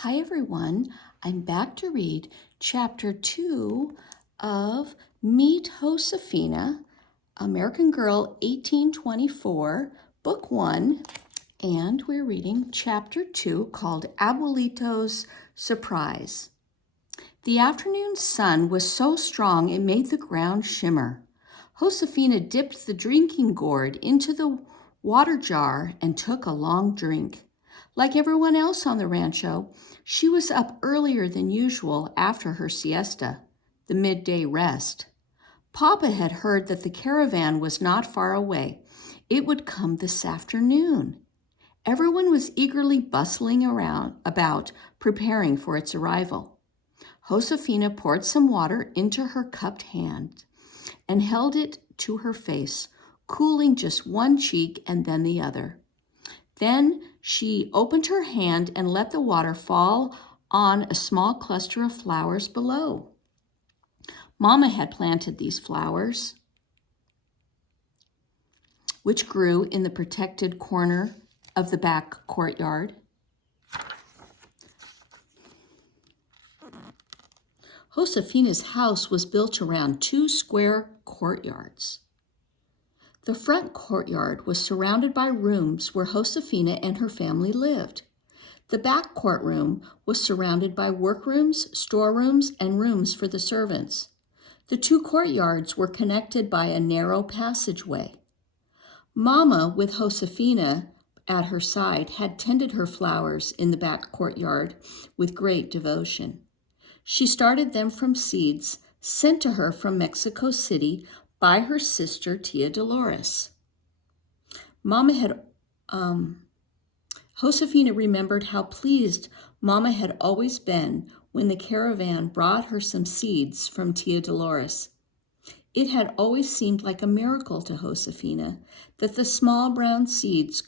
Hi everyone, I'm back to read chapter 2 of Meet Josefina, American Girl 1824, book 1, and we're reading chapter 2 called Abuelito's Surprise. The afternoon sun was so strong it made the ground shimmer. Josefina dipped the drinking gourd into the water jar and took a long drink. Like everyone else on the rancho, she was up earlier than usual after her siesta, the midday rest. Papa had heard that the caravan was not far away. It would come this afternoon. Everyone was eagerly bustling about, preparing for its arrival. Josefina poured some water into her cupped hand and held it to her face, cooling just one cheek and then the other. Then she opened her hand and let the water fall on a small cluster of flowers below. Mama had planted these flowers, which grew in the protected corner of the back courtyard. Josefina's house was built around 2 square courtyards. The front courtyard was surrounded by rooms where Josefina and her family lived. The back courtroom was surrounded by workrooms, storerooms, and rooms for the servants. The 2 courtyards were connected by a narrow passageway. Mama, with Josefina at her side, had tended her flowers in the back courtyard with great devotion. She started them from seeds sent to her from Mexico City by her sister, Tia Dolores. Josefina remembered how pleased Mama had always been when the caravan brought her some seeds from Tia Dolores. It had always seemed like a miracle to Josefina that the small brown seeds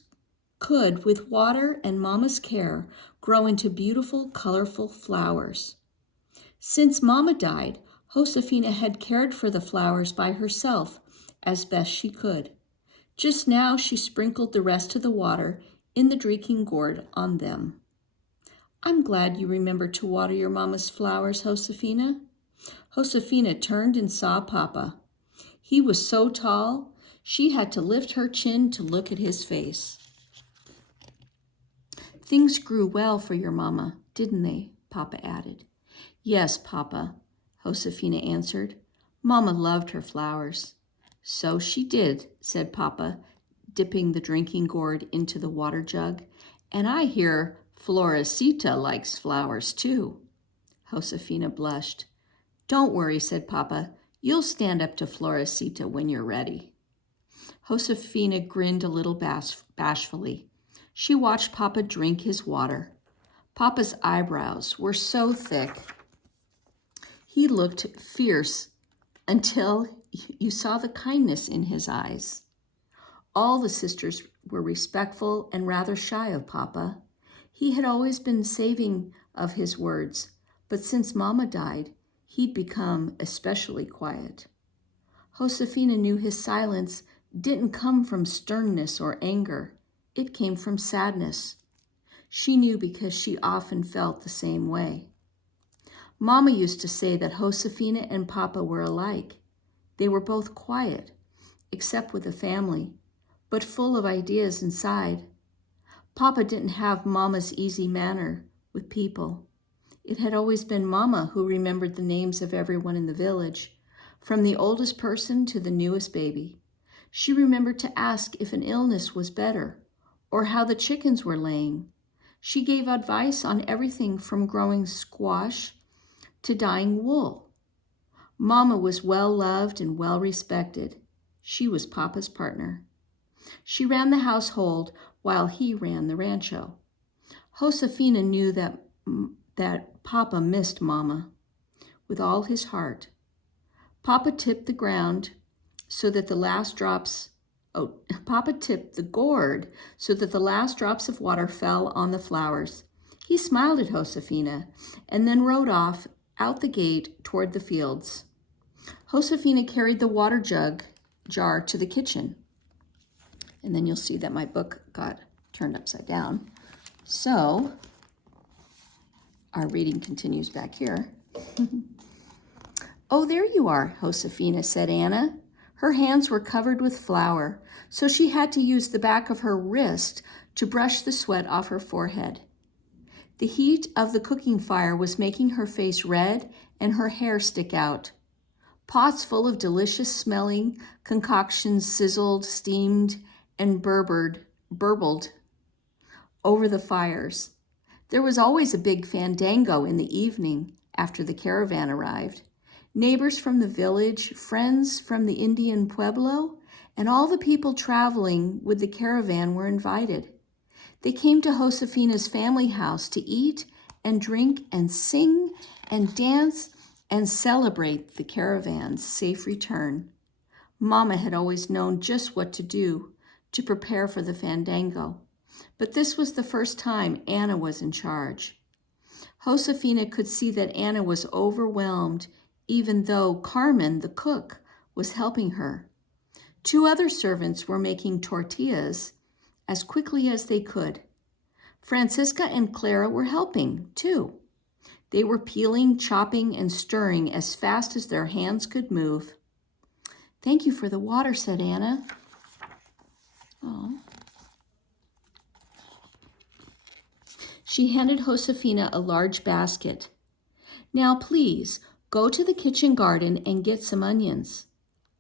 could, with water and Mama's care, grow into beautiful, colorful flowers. Since Mama died, Josefina had cared for the flowers by herself as best she could. Just now she sprinkled the rest of the water in the drinking gourd on them. "I'm glad you remembered to water your mama's flowers, Josefina." Josefina turned and saw Papa. He was so tall, she had to lift her chin to look at his face. "Things grew well for your mama, didn't they?" Papa added. "Yes, Papa," Josefina answered. "Mama loved her flowers." "So she did," said Papa, dipping the drinking gourd into the water jug. "And I hear Florecita likes flowers too." Josefina blushed. "Don't worry," said Papa. "You'll stand up to Florecita when you're ready." Josefina grinned a little bashfully. She watched Papa drink his water. Papa's eyebrows were so thick, he looked fierce until you saw the kindness in his eyes. All the sisters were respectful and rather shy of Papa. He had always been saving of his words, but since Mama died, he'd become especially quiet. Josefina knew his silence didn't come from sternness or anger. It came from sadness. She knew because she often felt the same way. Mama used to say that Josefina and Papa were alike. They were both quiet, except with the family, but full of ideas inside. Papa didn't have Mama's easy manner with people. It had always been Mama who remembered the names of everyone in the village, from the oldest person to the newest baby. She remembered to ask if an illness was better, or how the chickens were laying. She gave advice on everything from growing squash to dyeing wool. Mama was well loved and well respected. She was Papa's partner. She ran the household while he ran the rancho. Josefina knew that Papa missed Mama with all his heart. Papa tipped the gourd so that the last drops of water fell on the flowers. He smiled at Josefina and then rode off out the gate toward the fields. Josefina carried the water jar to the kitchen. And then you'll see that my book got turned upside down. So Our reading continues back here. Oh, there you are, Josefina, said Anna. Her hands were covered with flour, so she had to use the back of her wrist to brush the sweat off her forehead. The heat of the cooking fire was making her face red and her hair stick out. Pots full of delicious smelling concoctions sizzled, steamed, and burbled over the fires. There was always a big fandango in the evening after the caravan arrived. Neighbors from the village, friends from the Indian pueblo, and all the people traveling with the caravan were invited. They came to Josefina's family house to eat and drink and sing and dance and celebrate the caravan's safe return. Mama had always known just what to do to prepare for the fandango, but this was the first time Anna was in charge. Josefina could see that Anna was overwhelmed, even though Carmen, the cook, was helping her. 2 other servants were making tortillas as quickly as they could. Francisca and Clara were helping, too. They were peeling, chopping, and stirring as fast as their hands could move. Thank you for the water, said Anna. Oh. She handed Josefina a large basket. Now, please, go to the kitchen garden and get some onions.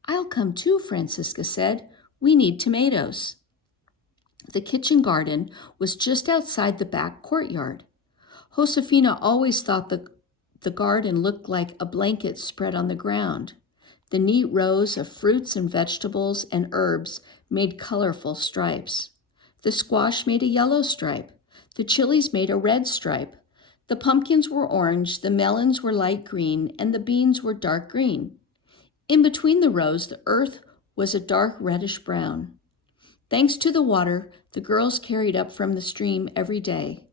I'll come too, Francisca said. We need tomatoes. The kitchen garden was just outside the back courtyard. Josefina always thought the garden looked like a blanket spread on the ground. The neat rows of fruits and vegetables and herbs made colorful stripes. The squash made a yellow stripe. The chilies made a red stripe. The pumpkins were orange, the melons were light green, and the beans were dark green. In between the rows, the earth was a dark reddish brown. Thanks to the water the girls carried up from the stream every day.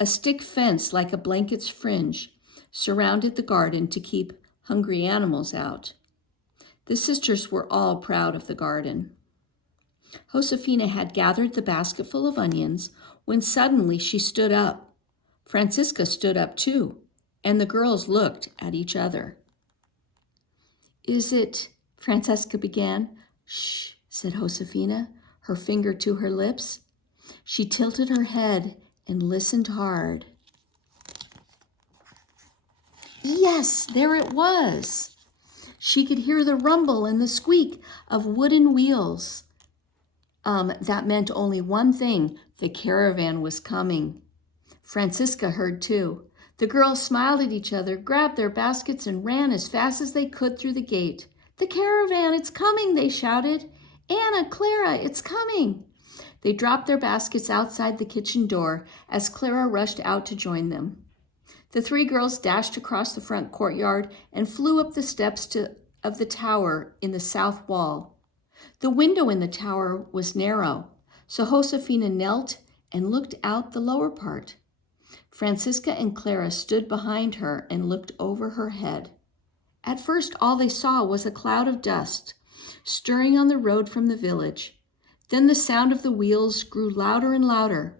A stick fence like a blanket's fringe surrounded the garden to keep hungry animals out. The sisters were all proud of the garden. Josefina had gathered the basket full of onions when suddenly she stood up. Francisca stood up too, and the girls looked at each other. Is it, Francisca began. Shh, said Josefina, her finger to her lips. She tilted her head and listened hard. Yes, there it was. She could hear the rumble and the squeak of wooden wheels. That meant only one thing. The caravan was coming. Francisca heard too. The girls smiled at each other, grabbed their baskets, and ran as fast as they could through the gate. The caravan, it's coming, they shouted. Anna, Clara, it's coming. They dropped their baskets outside the kitchen door as Clara rushed out to join them. The 3 girls dashed across the front courtyard and flew up the steps of the tower in the south wall. The window in the tower was narrow, so Josefina knelt and looked out the lower part. Francisca and Clara stood behind her and looked over her head. At first, all they saw was a cloud of dust stirring on the road from the village. Then the sound of the wheels grew louder and louder.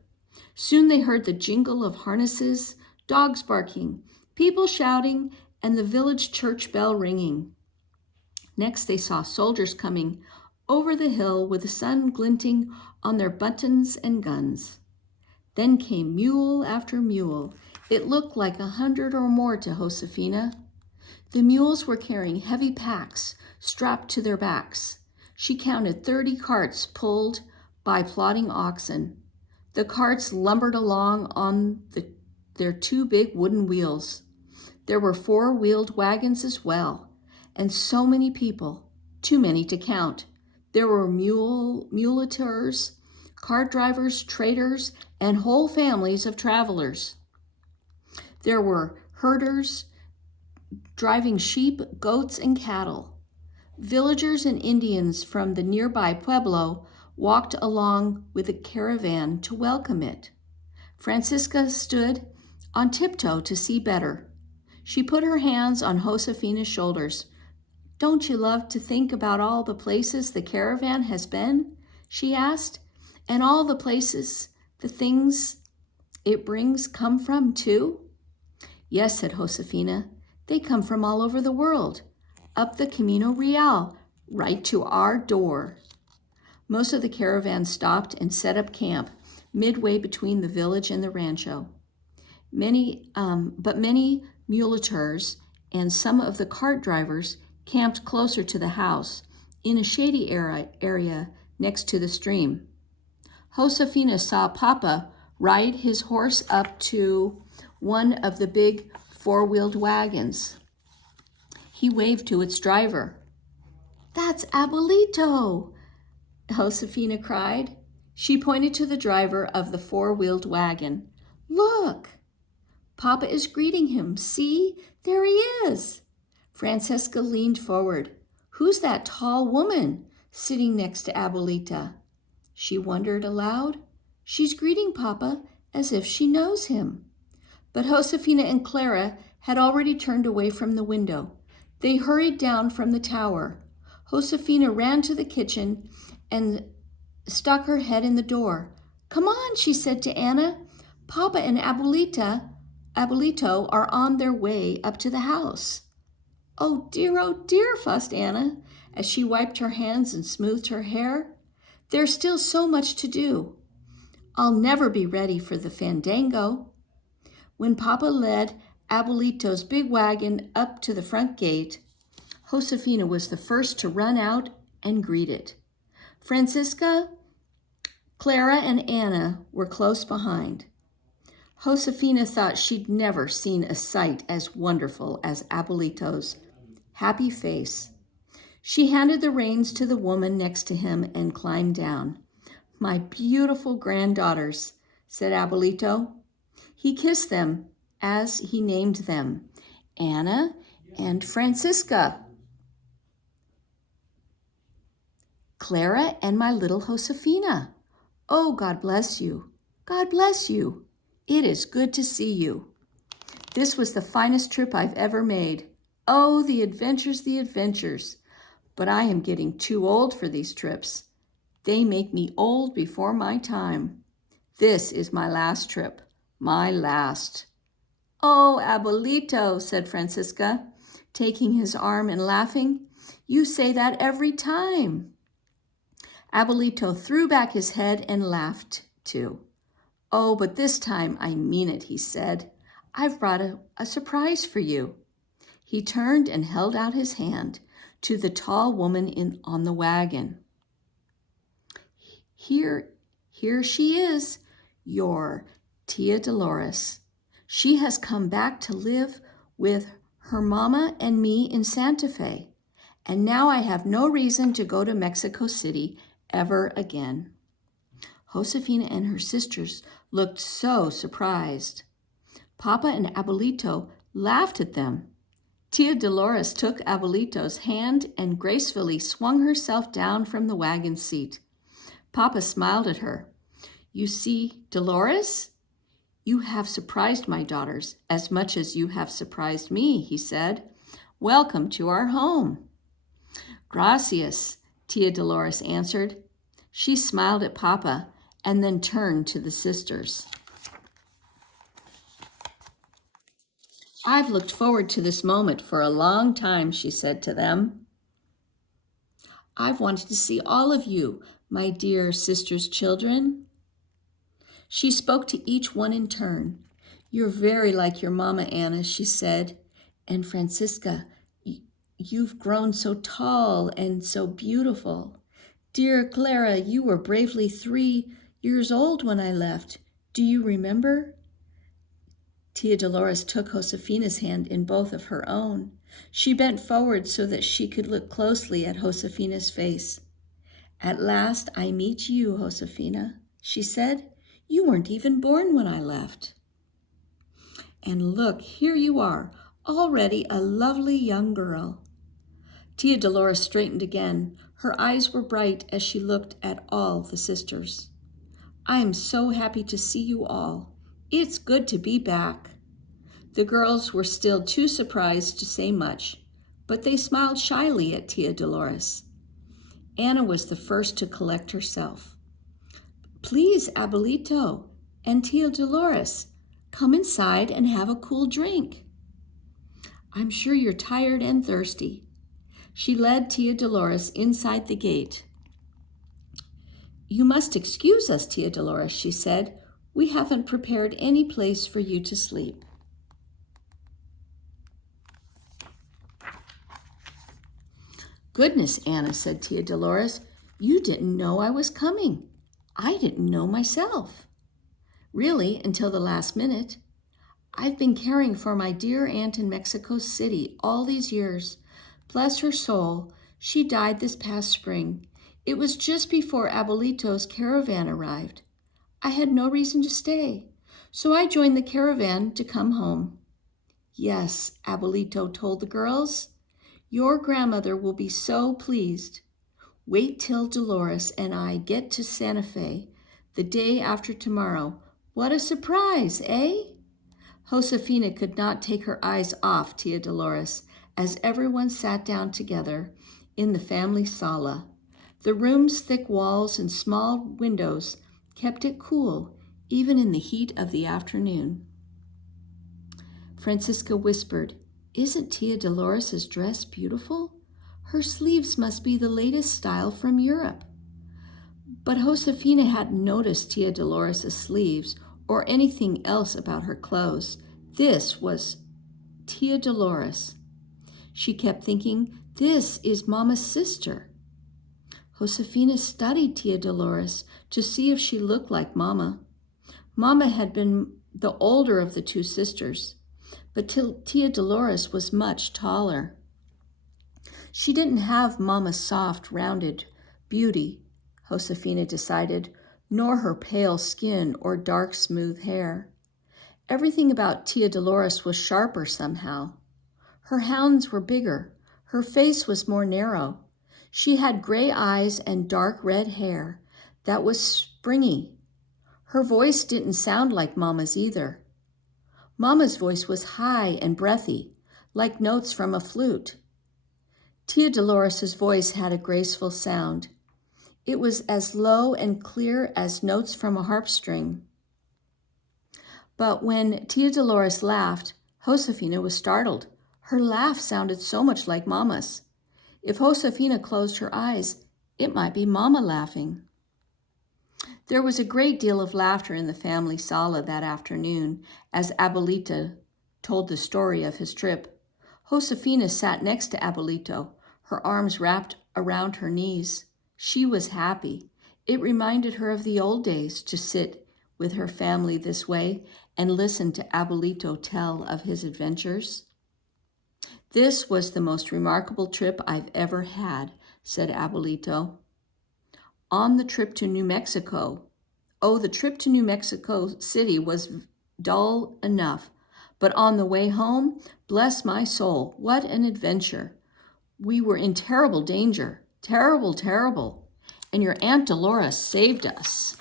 Soon they heard the jingle of harnesses, dogs barking, people shouting, and the village church bell ringing. Next, they saw soldiers coming over the hill with the sun glinting on their buttons and guns. Then came mule after mule. It looked like 100 or more to Josefina. The mules were carrying heavy packs strapped to their backs. She counted 30 carts pulled by plodding oxen. The carts lumbered along on their 2 big wooden wheels. There were 4-wheeled wagons as well, and so many people, too many to count. There were muleteers, cart drivers, traders, and whole families of travelers. There were herders driving sheep, goats, and cattle. Villagers and Indians from the nearby pueblo walked along with the caravan to welcome it. Francisca stood on tiptoe to see better. She put her hands on Josefina's shoulders. Don't you love to think about all the places the caravan has been? She asked. And all the places the things it brings come from too? Yes, said Josefina. They come from all over the world, up the Camino Real, right to our door. Most of the caravan stopped and set up camp midway between the village and the rancho. Many muleteers and some of the cart drivers camped closer to the house in a shady area next to the stream. Josefina saw Papa ride his horse up to one of the big four-wheeled wagons. He waved to its driver. "That's Abuelito!" Josefina cried. She pointed to the driver of the four-wheeled wagon. "Look! Papa is greeting him. See, there he is." Francesca leaned forward. "Who's that tall woman sitting next to Abuelita?" She wondered aloud. "She's greeting Papa as if she knows him." But Josefina and Clara had already turned away from the window. They hurried down from the tower. Josefina ran to the kitchen and stuck her head in the door. "Come on," she said to Anna. "Papa and Abuelito are on their way up to the house." Oh dear, fussed Anna, as she wiped her hands and smoothed her hair. "There's still so much to do. I'll never be ready for the fandango." When Papa led Abuelito's big wagon up to the front gate, Josefina was the first to run out and greet it. Francisca, Clara, and Anna were close behind. Josefina thought she'd never seen a sight as wonderful as Abuelito's happy face. She handed the reins to the woman next to him and climbed down. "My beautiful granddaughters," said Abuelito. He kissed them as he named them, Anna and Francisca, "Clara and my little Josefina. Oh, God bless you. God bless you. It is good to see you. This was the finest trip I've ever made. Oh, the adventures, the adventures. But I am getting too old for these trips. They make me old before my time. This is my last trip, my last." "Oh, Abuelito," said Francisca, taking his arm and laughing. "You say that every time." Abuelito threw back his head and laughed too. "Oh, but this time I mean it," he said. "I've brought a surprise for you." He turned and held out his hand to the tall woman on the wagon. Here she is, your Tia Dolores. She has come back to live with her mama and me in Santa Fe, and now I have no reason to go to Mexico City ever again." Josefina and her sisters looked so surprised. Papa and Abuelito laughed at them. Tia Dolores took Abuelito's hand and gracefully swung herself down from the wagon seat. Papa smiled at her. "You see, Dolores, you have surprised my daughters as much as you have surprised me," he said. "Welcome to our home." "Gracias," Tia Dolores answered. She smiled at Papa and then turned to the sisters. "I've looked forward to this moment for a long time," she said to them. "I've wanted to see all of you, my dear sisters' children." She spoke to each one in turn. "You're very like your mama, Anna," she said. "And Francisca, you've grown so tall and so beautiful. Dear Clara, you were bravely 3 years old when I left. Do you remember?" Tia Dolores took Josefina's hand in both of her own. She bent forward so that she could look closely at Josefina's face. "At last I meet you, Josefina," she said. "You weren't even born when I left. And look, here you are, already a lovely young girl." Tia Dolores straightened again. Her eyes were bright as she looked at all the sisters. "I am so happy to see you all. It's good to be back." The girls were still too surprised to say much, but they smiled shyly at Tia Dolores. Anna was the first to collect herself. "Please, Abuelito and Tia Dolores, Come inside and have a cool drink. I'm sure you're tired and thirsty. She led Tia Dolores inside the gate. You must excuse us, Tia Dolores, she said. We haven't prepared any place for you to sleep. Goodness, Anna, said Tia Dolores, you didn't know I was coming. I didn't know myself. Really, until the last minute. I've been caring for my dear aunt in Mexico City all these years. Bless her soul, she died this past spring. It was just before Abuelito's caravan arrived. I had no reason to stay, so I joined the caravan to come home. Yes, Abuelito told the girls, your grandmother will be so pleased. Wait till Dolores and I get to Santa Fe the day after tomorrow. What a surprise, eh? Josefina could not take her eyes off Tia Dolores as everyone sat down together in the family sala. The room's thick walls and small windows kept it cool, even in the heat of the afternoon. Francisca whispered, Isn't Tia Dolores' dress beautiful? Her sleeves must be the latest style from Europe. But Josefina hadn't noticed Tia Dolores' sleeves or anything else about her clothes. This was Tia Dolores. She kept thinking, this is Mama's sister. Josefina studied Tia Dolores to see if she looked like Mama. Mama had been the older of the two sisters, but Tia Dolores was much taller. She didn't have Mama's soft, rounded beauty, Josefina decided, nor her pale skin or dark, smooth hair. Everything about Tia Dolores was sharper somehow. Her hands were bigger. Her face was more narrow. She had gray eyes and dark red hair that was springy. Her voice didn't sound like Mama's either. Mama's voice was high and breathy, like notes from a flute. Tia Dolores' voice had a graceful sound. It was as low and clear as notes from a harp string. But when Tia Dolores laughed, Josefina was startled. Her laugh sounded so much like Mama's. If Josefina closed her eyes, it might be Mama laughing. There was a great deal of laughter in the family sala that afternoon as Abuelito told the story of his trip. Josefina sat next to Abuelito, her arms wrapped around her knees. She was happy. It reminded her of the old days to sit with her family this way and listen to Abuelito tell of his adventures. This was the most remarkable trip I've ever had, said Abuelito. On the trip to New Mexico. Oh, the trip to New Mexico City was dull enough, but on the way home, bless my soul, what an adventure. We were in terrible danger, terrible, and your Aunt Dolores saved us.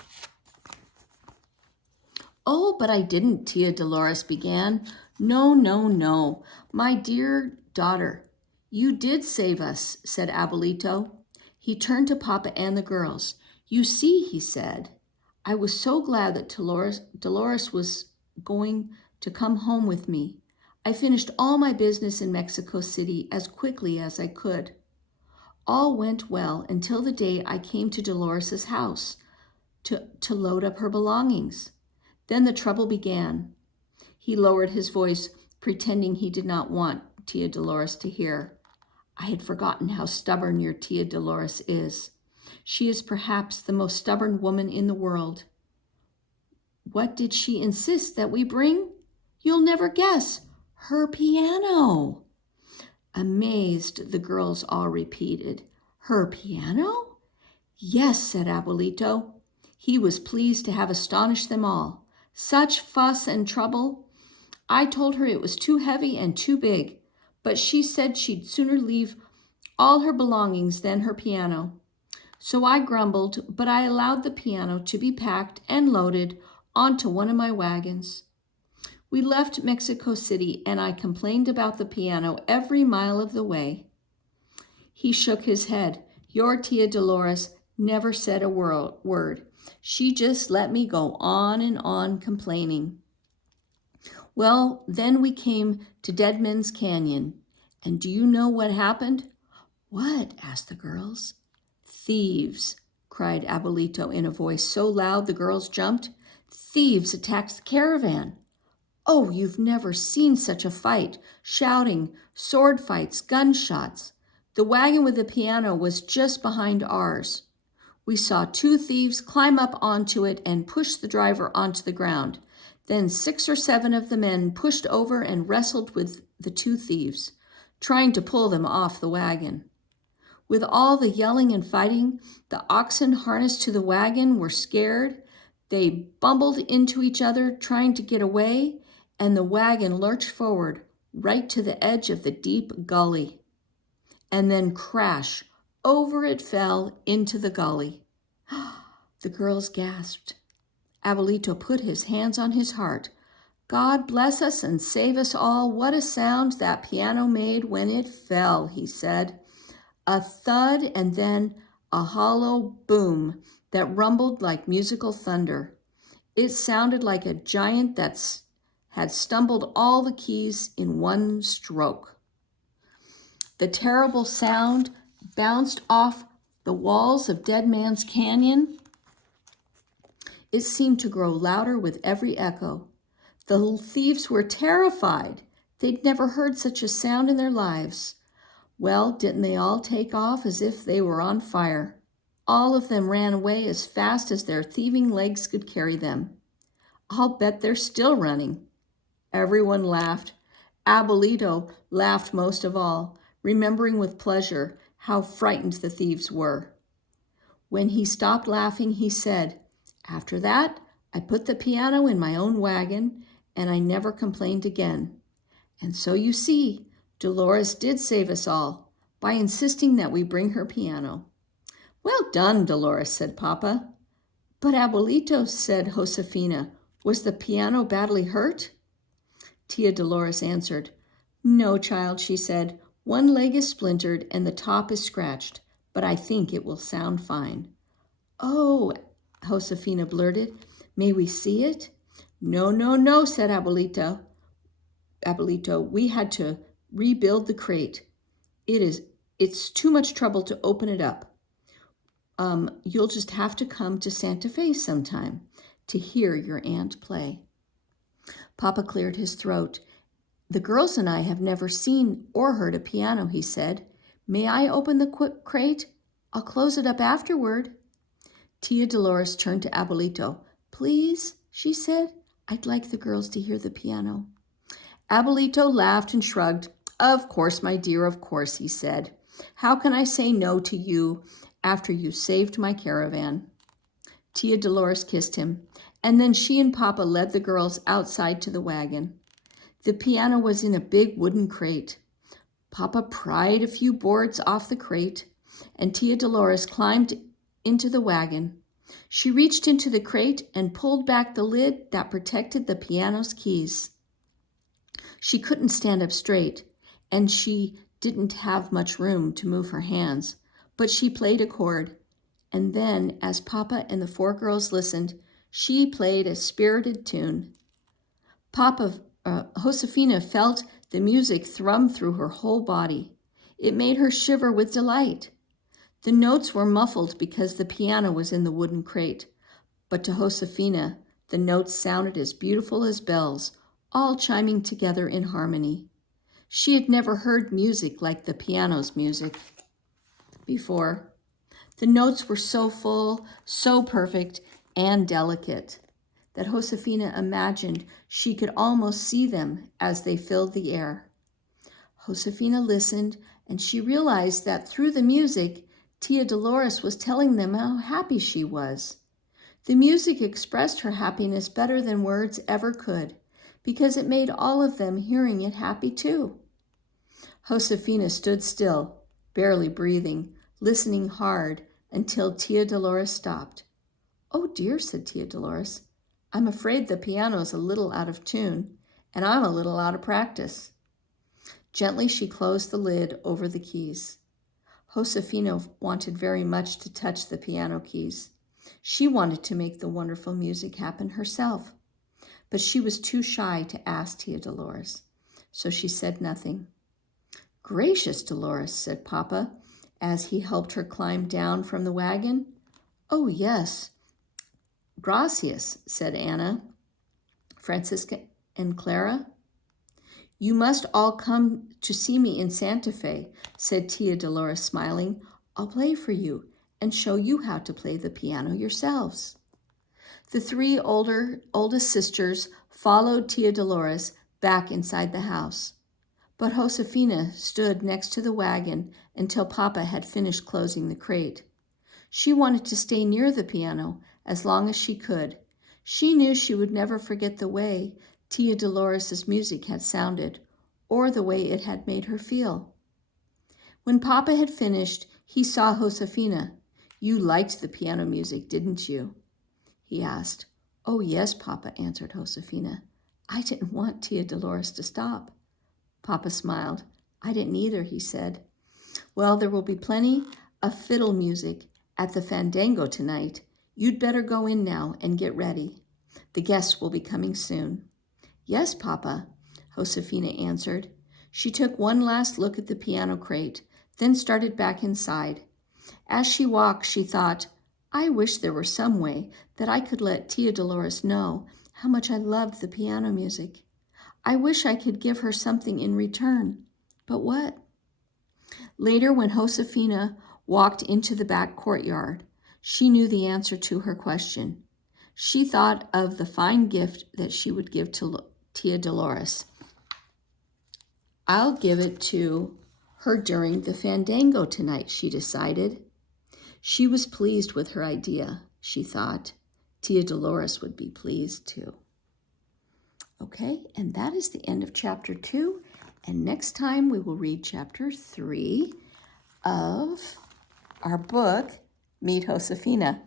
Oh, but I didn't, Tia Dolores began. No, my dear daughter, you did save us, said Abuelito. He turned to Papa and the girls. You see, he said, I was so glad that Dolores was going to come home with me. I finished all my business in Mexico City as quickly as I could. All went well until the day I came to Dolores' house to load up her belongings. Then the trouble began. He lowered his voice, pretending he did not want Tia Dolores to hear. I had forgotten how stubborn your Tia Dolores is. She is perhaps the most stubborn woman in the world. What did she insist that we bring? You'll never guess. Her piano. Amazed, the girls all repeated. Her piano? Yes, said Abuelito. He was pleased to have astonished them all. Such fuss and trouble. I told her it was too heavy and too big, but she said she'd sooner leave all her belongings than her piano. So I grumbled, but I allowed the piano to be packed and loaded onto one of my wagons. We left Mexico City, and I complained about the piano every mile of the way. He shook his head. Your Tia Dolores never said a word. She just let me go on and on complaining. Well, then we came to Dead Man's Canyon. And do you know what happened? What? Asked the girls. Thieves, cried Abuelito in a voice so loud the girls jumped. Thieves attacked the caravan. Oh, you've never seen such a fight. Shouting, sword fights, gunshots. The wagon with the piano was just behind ours. We saw two thieves climb up onto it and push the driver onto the ground. Then 6 or 7 of the men pushed over and wrestled with the two thieves, trying to pull them off the wagon. With all the yelling and fighting, the oxen harnessed to the wagon were scared. They bumbled into each other, trying to get away, and the wagon lurched forward right to the edge of the deep gully. And then crash, over it fell into the gully. The girls gasped. Abuelito put his hands on his heart. God bless us and save us all. What a sound that piano made when it fell, he said. A thud and then a hollow boom that rumbled like musical thunder. It sounded like a giant that had stumbled all the keys in one stroke. The terrible sound bounced off the walls of Dead Man's Canyon. It seemed to grow louder with every echo. The thieves were terrified. They'd never heard such a sound in their lives. Well, didn't they all take off as if they were on fire? All of them ran away as fast as their thieving legs could carry them. I'll bet they're still running. Everyone laughed. Abuelito laughed most of all, remembering with pleasure how frightened the thieves were. When he stopped laughing, he said, After that, I put the piano in my own wagon, and I never complained again. And so you see, Dolores did save us all by insisting that we bring her piano. Well done, Dolores, said Papa. But Abuelito, said Josefina, was the piano badly hurt? Tia Dolores answered, No, child, she said. One leg is splintered and the top is scratched, but I think it will sound fine. Oh, Josefina blurted, may we see it? No, no, no, said Abuelito. We had to rebuild the crate. It's too much trouble to open it up. You'll just have to come to Santa Fe sometime to hear your aunt play. Papa cleared his throat. The girls and I have never seen or heard a piano, he said. May I open the crate? I'll close it up afterward. Tia Dolores turned to Abuelito. Please, she said. I'd like the girls to hear the piano. Abuelito laughed and shrugged. Of course, my dear, of course, he said. How can I say no to you after you saved my caravan? Tia Dolores kissed him, and then she and Papa led the girls outside to the wagon. The piano was in a big wooden crate. Papa pried a few boards off the crate, and Tia Dolores climbed into the wagon. She reached into the crate and pulled back the lid that protected the piano's keys. She couldn't stand up straight, and she didn't have much room to move her hands, but she played a chord. And then, as Papa and the 4 girls listened, she played a spirited tune. Josefina felt the music thrum through her whole body. It made her shiver with delight. The notes were muffled because the piano was in the wooden crate, but to Josefina, the notes sounded as beautiful as bells, all chiming together in harmony. She had never heard music like the piano's music before. The notes were so full, so perfect, and delicate that Josefina imagined she could almost see them as they filled the air. Josefina listened, and she realized that through the music, Tia Dolores was telling them how happy she was. The music expressed her happiness better than words ever could, because it made all of them hearing it happy too. Josefina stood still, barely breathing, listening hard until Tia Dolores stopped. Oh dear, said Tia Dolores. I'm afraid the piano's a little out of tune, and I'm a little out of practice. Gently she closed the lid over the keys. Josefina wanted very much to touch the piano keys. She wanted to make the wonderful music happen herself. but she was too shy to ask Tia Dolores, so she said nothing. Gracious, Dolores, said Papa, as he helped her climb down from the wagon. Oh, yes. Gracias, said Anna, Francisca, and Clara. You must all come to see me in Santa Fe, said Tia Dolores, smiling. I'll play for you and show you how to play the piano yourselves. The three oldest sisters followed Tia Dolores back inside the house, but Josefina stood next to the wagon until Papa had finished closing the crate. She wanted to stay near the piano as long as she could. She knew she would never forget the way Tia Dolores' music had sounded, or the way it had made her feel. When Papa had finished, he saw Josefina. You liked the piano music, didn't you? He asked. Oh, yes, Papa, answered Josefina. I didn't want Tia Dolores to stop. Papa smiled. I didn't either, he said. Well, there will be plenty of fiddle music at the fandango tonight. You'd better go in now and get ready. The guests will be coming soon. Yes, Papa, Josefina answered. She took one last look at the piano crate, then started back inside. As she walked, she thought, I wish there were some way that I could let Tia Dolores know how much I loved the piano music. I wish I could give her something in return. But what? Later, when Josefina walked into the back courtyard, she knew the answer to her question. She thought of the fine gift that she would give to Tia Dolores. I'll give it to her during the fandango tonight, she decided. She was pleased with her idea, she thought. Tia Dolores would be pleased too. Okay, and that is the end of chapter 2. And next time we will read chapter 3 of our book, Meet Josefina.